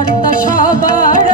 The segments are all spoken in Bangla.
কর্তা সবার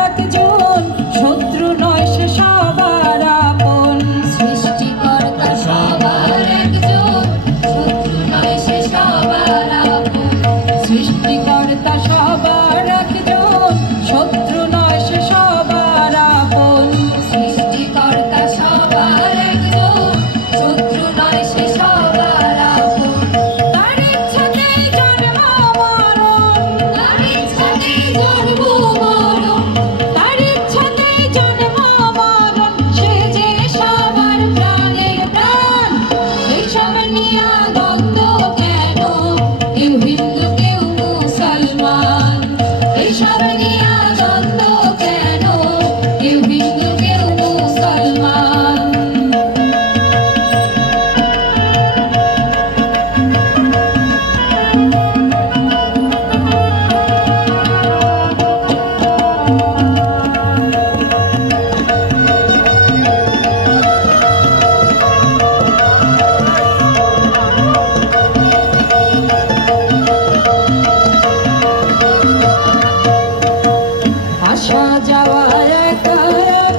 যাওয়া একা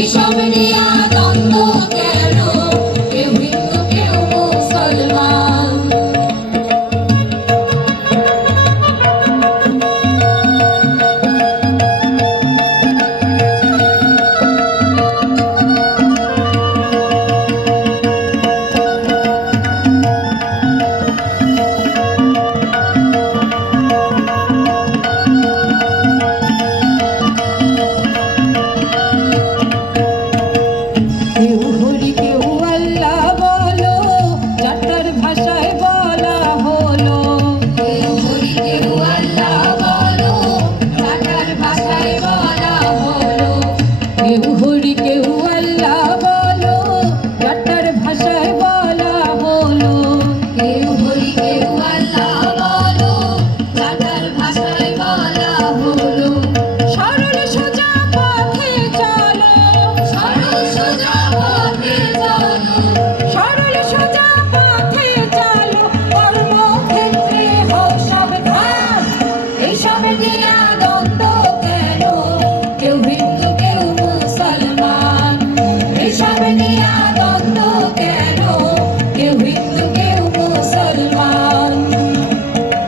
এইসব নিয়ে